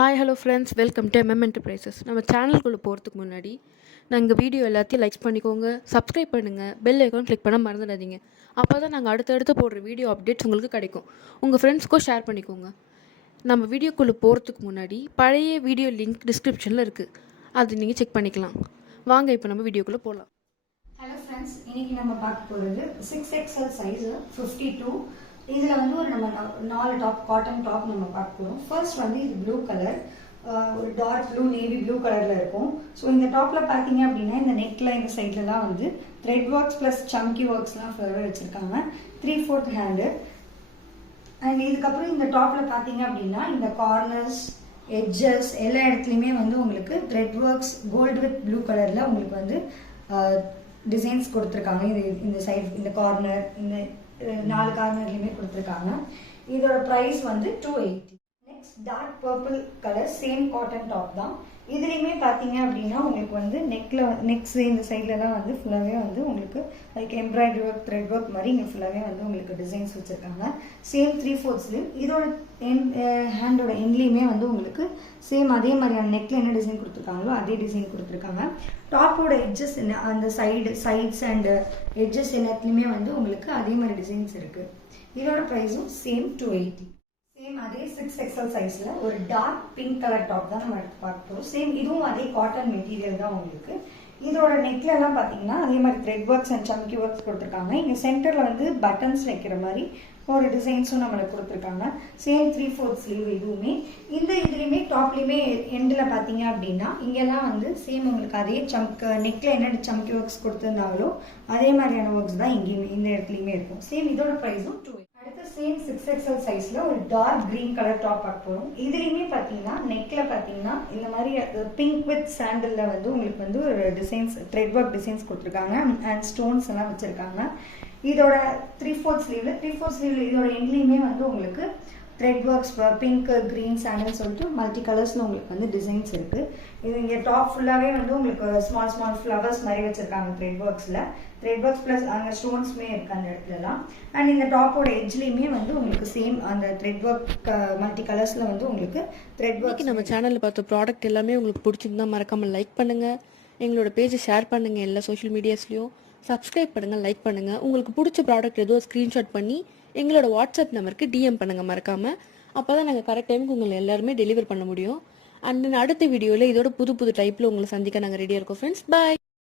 Hi hello friends, welcome to enterprises. நம்ம சேனலுக்குள்ளே போகிறதுக்கு முன்னாடி நாங்கள் வீடியோ எல்லாத்தையும் லைக்ஸ் பண்ணிக்கோங்க, சப்ஸ்கிரைப் பண்ணுங்கள், பெல் ஐக்கான் கிளிக் பண்ண மறந்துடாதீங்க. அப்போ தான் நாங்கள் அடுத்தடுத்து போடுற வீடியோ அப்டேட்ஸ் உங்களுக்கு கிடைக்கும். உங்கள் ஃப்ரெண்ட்ஸ்க்கும் ஷேர் பண்ணிக்கோங்க. நம்ம வீடியோக்குள்ளே போகிறதுக்கு முன்னாடி பழைய வீடியோ லிங்க் டிஸ்கிரிப்ஷனில் இருக்குது, அது நீங்கள் செக் பண்ணிக்கலாம். வாங்க இப்போ நம்ம வீடியோக்குள்ளே போகலாம். ஹலோ ஃப்ரெண்ட்ஸ், இன்றைக்கி நம்ம பார்க்க போகிறது 6XL சைஸு 52. இதில் வந்து ஒரு நம்ம 4 டாப் காட்டன் டாப் நம்ம பார்க்க போகிறோம். ஃபர்ஸ்ட் வந்து இது ப்ளூ கலர், ஒரு டார்க் ப்ளூ நேவி ப்ளூ கலரில் இருக்கும். ஸோ இந்த டாப்பில் பார்த்தீங்க அப்படின்னா இந்த நெக்கில் இந்த சைட்லலாம் வந்து த்ரெட் ஒர்க்ஸ் ப்ளஸ் சம்கி ஒர்க்ஸ்லாம் ஃபுல்லாகவே வச்சுருக்காங்க. 3/4 ஹேண்டு. அண்ட் இதுக்கப்புறம் இந்த டாப்பில் பார்த்தீங்க அப்படின்னா இந்த கார்னர்ஸ் எட்ஜஸ் எல்லா இடத்துலையுமே வந்து உங்களுக்கு thread works gold with blue கலரில் உங்களுக்கு வந்து டிசைன்ஸ் கொடுத்துருக்காங்க. இந்த சைட் இந்த கார்னர் இந்த 4 கார்னர்லையுமே கொடுத்துருக்காங்க. இதோட ப்ரைஸ் வந்து 280. Next dark purple colour same cotton top தான். இதுலேயுமே பார்த்தீங்க அப்படின்னா உங்களுக்கு வந்து நெக்ஸ் இந்த சைட்லலாம் வந்து ஃபுல்லாகவே வந்து உங்களுக்கு like embroidery work thread work மாதிரி இங்கே ஃபுல்லாகவே வந்து உங்களுக்கு டிசைன்ஸ் வச்சுருக்காங்க. Same 3/4 sleeve. இதோட ஹேண்டோட எண்ட்லேயுமே வந்து உங்களுக்கு சேம் அதே மாதிரியான நெக்கில் என்ன டிசைன் கொடுத்துருக்காங்களோ அதே டிசைன் கொடுத்துருக்காங்க. டாப்போட எட்ஜஸ் அந்த சைட்ஸ் அண்ட் எட்ஜஸ் எல்லாத்துலேயுமே வந்து உங்களுக்கு அதே மாதிரி டிசைன்ஸ் இருக்குது. இதோட ப்ரைஸும் சேம் 280. சேம் அதே 6XL சைஸில் ஒரு டார்க் பிங்க் கலர் டாப் தான் நம்ம எடுத்து பார்க்க போகிறோம். சேம் இதுவும் அதே காட்டன் மெட்டீரியல் தான் உங்களுக்கு. இதோட நெக்லெல்லாம் பார்த்தீங்கன்னா அதே மாதிரி த்ரெட் ஒர்க்ஸ் அண்ட் சம்கி ஒர்க்ஸ் கொடுத்துருக்காங்க. இங்கே சென்டரில் வந்து பட்டன்ஸ் வைக்கிற மாதிரி ஒரு டிசைன்ஸும் நம்மளுக்கு கொடுத்துருக்காங்க. Same 3/4 sleeve. இதுவுமே இந்த இதுலேயுமே டாப்லேயுமே எண்டில் பார்த்தீங்க அப்படின்னா இங்கெல்லாம் வந்து சேம் உங்களுக்கு அதே நெக்கில் என்ன சம்கி ஒர்க்ஸ் கொடுத்துருந்தாங்களோ அதே மாதிரியான ஒர்க்ஸ் தான் இங்கேயுமே இந்த இடத்துலையுமே இருக்கும். சேம் இதோட ப்ரைஸும் 280. அடுத்து சேம் 6XL சைஸில் ஒரு டார்க் க்ரீன் கலர் டாப் பார்க்க போகிறோம். இதுலேயுமே பார்த்தீங்கன்னா நெக்கில் பார்த்தீங்கன்னா இந்த மாதிரி பிங்க் வித் சாண்டலில் வந்து உங்களுக்கு வந்து ஒரு டிசைன்ஸ் த்ரெட் ஒர்க் டிசைன்ஸ் கொடுத்துருக்காங்க அண்ட் ஸ்டோன்ஸ் எல்லாம் வச்சுருக்காங்க. இதோட 3/4 ஸ்லீவ்ல இதோட எண்ட்லேயுமே வந்து உங்களுக்கு thread works pink green sandal சொல்லிட்டு மல்டி கலர்ஸில் உங்களுக்கு வந்து டிசைன்ஸ் இருக்குது. இது இங்கே டாப் ஃபுல்லாகவே வந்து உங்களுக்கு ஸ்மால் ஃப்ளவர்ஸ் மாதிரி வச்சுருக்காங்க த்ரெட் ஒர்க்ஸ் ப்ளஸ் அங்கே ஸ்டோன்ஸுமே இருக்குது அந்த இடத்துலலாம். அண்ட் இந்த டாப்போட எட்ஜ்லேயுமே வந்து உங்களுக்கு சேம் அந்த த்ரெட் ஒர்க் மல்டி கலர்ஸில் வந்து உங்களுக்கு த்ரெட் ஒர்க். நம்ம சேனலில் பார்த்த ப்ராடக்ட் எல்லாமே உங்களுக்கு பிடிச்சிருந்தா மறக்காமல் லைக் பண்ணுங்கள், எங்களோட பேஜை ஷேர் பண்ணுங்கள், எல்லா சோஷியல் மீடியாஸ்லையும் சப்ஸ்கிரைப் பண்ணுங்கள், லைக் பண்ணுங்கள். உங்களுக்கு பிடிச்ச ப்ராடக்ட் ஏதோ ஸ்க்ரீன்ஷாட் பண்ணி எங்களோட வாட்ஸ்அப் நம்பருக்கு டிஎம் பண்ணுங்கள் மறக்காமல். அப்போ தான் நாங்கள் கரெக்ட் டைமுக்கு உங்களை எல்லாருமே டெலிவர் பண்ண முடியும். அண்ட் அடுத்த வீடியோவில் இதோட புது டைப்பில் உங்களை சந்திக்க நாங்கள் ரெடியாக இருக்கோம் ஃப்ரெண்ட்ஸ். பாய்.